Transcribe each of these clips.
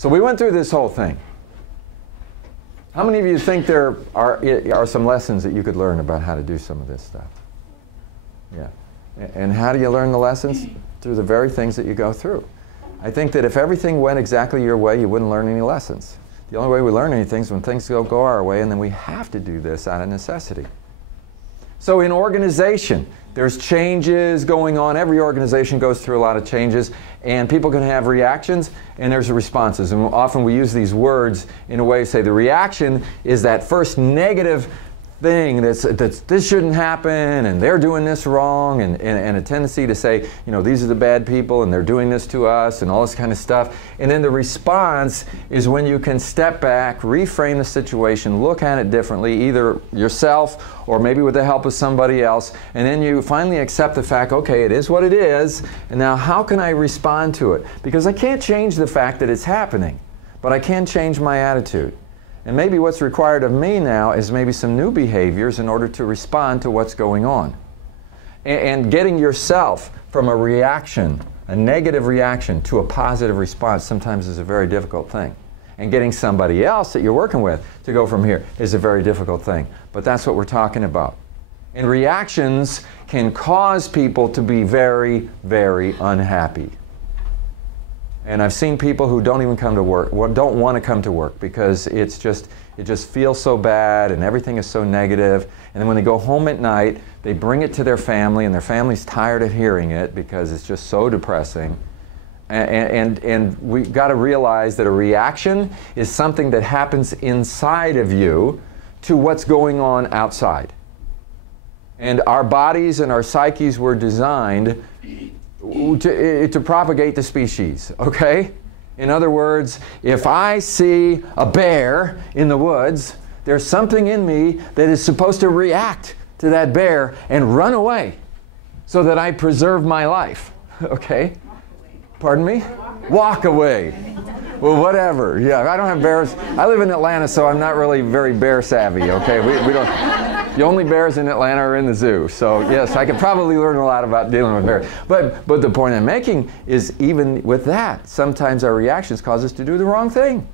So we went through this whole thing. How many of you think there are some lessons that you could learn about how to do some of this stuff? Yeah. And how do you learn the lessons? Through the very things that you go through. I think that if everything went exactly your way, you wouldn't learn any lessons. The only way we learn anything is when things don't go our way, and then we have to do this out of necessity. So in organization, there's changes going on. Every organization goes through a lot of changes, and people can have reactions, and there's responses. And often we use these words in a way to say the reaction is that first negative thing that's this shouldn't happen, and they're doing this wrong, and a tendency to say, you know, these are the bad people, and they're doing this to us, and all this kind of stuff. And then the response is when you can step back, reframe the situation, look at it differently, either yourself or maybe with the help of somebody else, and then you finally accept the fact, okay, it is what it is, and now how can I respond to it? Because I can't change the fact that it's happening, but I can change my attitude. And maybe what's required of me now is maybe some new behaviors in order to respond to what's going on. And getting yourself from a reaction, a negative reaction, to a positive response sometimes is a very difficult thing. And getting somebody else that you're working with to go from here is a very difficult thing. But that's what we're talking about. And reactions can cause people to be very, very unhappy. And I've seen people who don't even come to work, don't want to come to work because it just feels so bad and everything is so negative. And then when they go home at night, they bring it to their family, and their family's tired of hearing it because it's just so depressing. And we've got to realize that a reaction is something that happens inside of you to what's going on outside. And our bodies and our psyches were designed to propagate the species, okay? In other words, if I see a bear in the woods, there's something in me that is supposed to react to that bear and run away so that I preserve my life, okay? Pardon me? Walk away. Well, whatever. Yeah, I don't have bears. I live in Atlanta, so I'm not really very bear savvy, okay? We don't... The only bears in Atlanta are in the zoo. So yes, I could probably learn a lot about dealing with bears. But the point I'm making is even with that, sometimes our reactions cause us to do the wrong thing.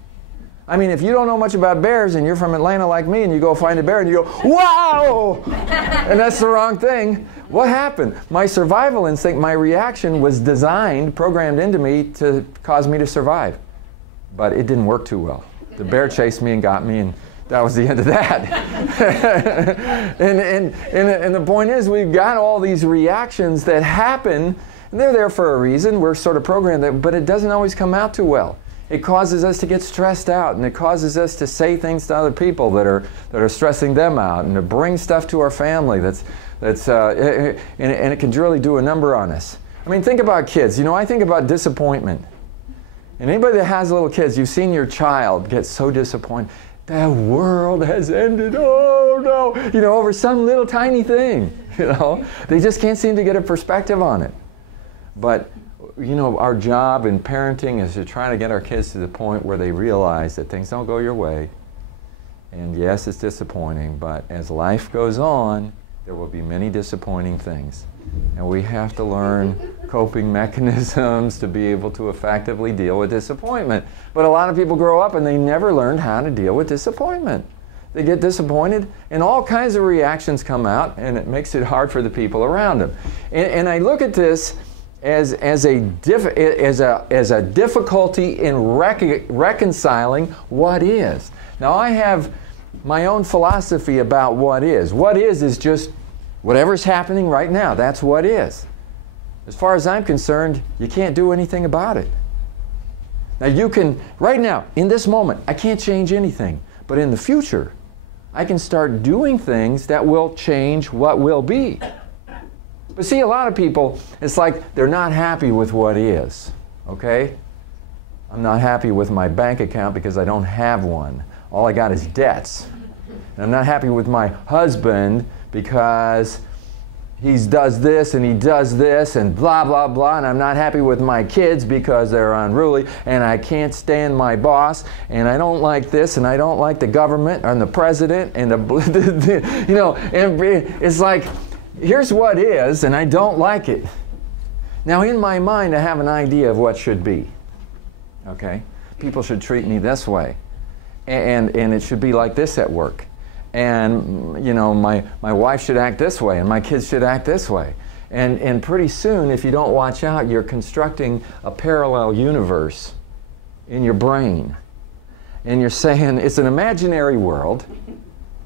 I mean, if you don't know much about bears and you're from Atlanta like me and you go find a bear and you go, wow! And that's the wrong thing. What happened? My survival instinct, my reaction was designed, programmed into me to cause me to survive. But it didn't work too well. The bear chased me and got me, and that was the end of that. and the point is, we've got all these reactions that happen, and they're there for a reason. We're sort of programmed that, but it doesn't always come out too well. It causes us to get stressed out, and it causes us to say things to other people that are stressing them out, and to bring stuff to our family and it can really do a number on us. I mean, think about kids. You know, I think about disappointment. And anybody that has little kids, you've seen your child get so disappointed. The world has ended, oh no, you know, over some little tiny thing, you know. They just can't seem to get a perspective on it. But, you know, our job in parenting is to try to get our kids to the point where they realize that things don't go your way. And yes, it's disappointing, but as life goes on, there will be many disappointing things. And we have to learn coping mechanisms to be able to effectively deal with disappointment. But a lot of people grow up and they never learned how to deal with disappointment. They get disappointed and all kinds of reactions come out, and it makes it hard for the people around them. And I look at this as a difficulty in reconciling what is. Now I have my own philosophy about what is. What is just whatever's happening right now. That's what is. As far as I'm concerned, you can't do anything about it. Now you can, right now, in this moment, I can't change anything. But in the future, I can start doing things that will change what will be. But see, a lot of people, it's like they're not happy with what is, okay? I'm not happy with my bank account because I don't have one. All I got is debts. And I'm not happy with my husband because he does this and he does this and blah, blah, blah. And I'm not happy with my kids because they're unruly. And I can't stand my boss. And I don't like this. And I don't like the government and the president. And you know, and it's like, here's what is, and I don't like it. Now, in my mind, I have an idea of what should be. Okay? People should treat me this way. And it should be like this at work. And, you know, my wife should act this way, and my kids should act this way. And pretty soon, if you don't watch out, you're constructing a parallel universe in your brain. And you're saying it's an imaginary world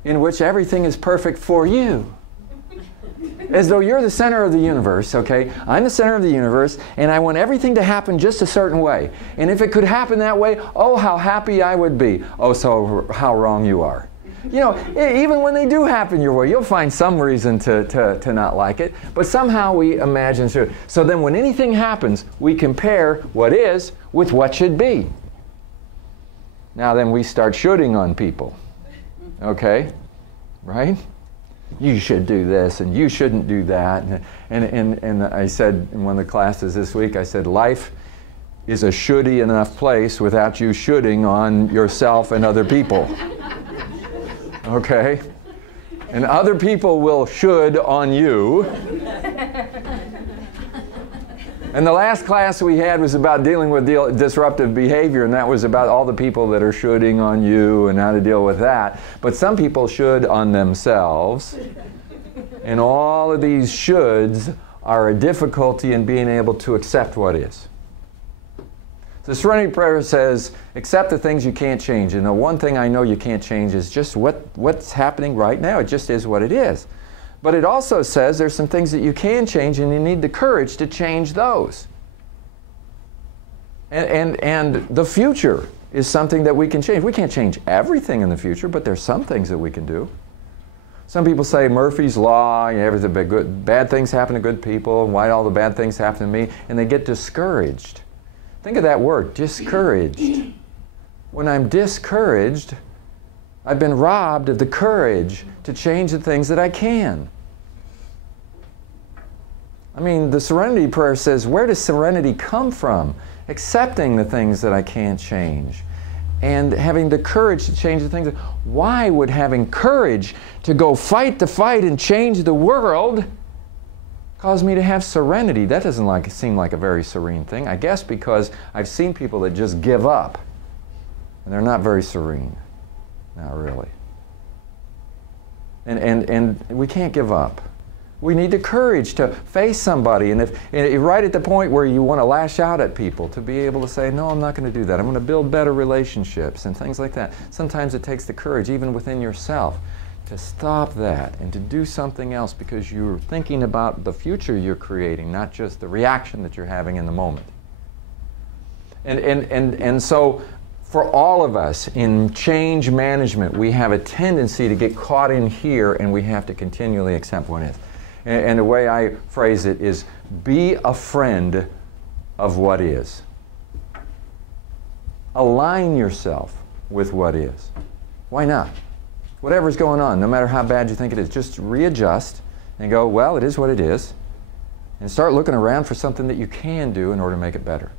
in which everything is perfect for you. As though you're the center of the universe, okay? I'm the center of the universe, and I want everything to happen just a certain way. And if it could happen that way, oh, how happy I would be. Oh, so how wrong you are. You know, even when they do happen your way, you'll find some reason to not like it, but somehow we imagine it. So then when anything happens, we compare what is with what should be. Now then we start shooting on people, okay? Right? You should do this, and you shouldn't do that. And I said in one of the classes this week, I said, life is a shouldy enough place without you shoulding on yourself and other people. Okay? And other people will should on you. And the last class we had was about dealing with disruptive behavior, and that was about all the people that are shoulding on you and how to deal with that. But some people should on themselves, and all of these shoulds are a difficulty in being able to accept what is. The Serenity Prayer says, accept the things you can't change. And the one thing I know you can't change is just what's happening right now. It just is what it is. But it also says there's some things that you can change, and you need the courage to change those. And the future is something that we can change. We can't change everything in the future, but there's some things that we can do. Some people say Murphy's Law, bad things happen to good people, and why all the bad things happen to me? And they get discouraged. Think of that word, discouraged. When I'm discouraged, I've been robbed of the courage to change the things that I can. I mean, the Serenity Prayer says, where does serenity come from? Accepting the things that I can't change. And having the courage to change the things. Why would having courage to go fight the fight and change the world cause me to have serenity? That doesn't seem like a very serene thing. I guess because I've seen people that just give up. And they're not very serene. Not really. And we can't give up. We need the courage to face somebody. And right at the point where you want to lash out at people, to be able to say, no, I'm not going to do that. I'm going to build better relationships and things like that. Sometimes it takes the courage, even within yourself, to stop that and to do something else because you're thinking about the future you're creating, not just the reaction that you're having in the moment. And so for all of us in change management, we have a tendency to get caught in here, and we have to continually accept what is. And the way I phrase it is, be a friend of what is. Align yourself with what is. Why not? Whatever's going on, no matter how bad you think it is, just readjust and go, well, it is what it is, and start looking around for something that you can do in order to make it better.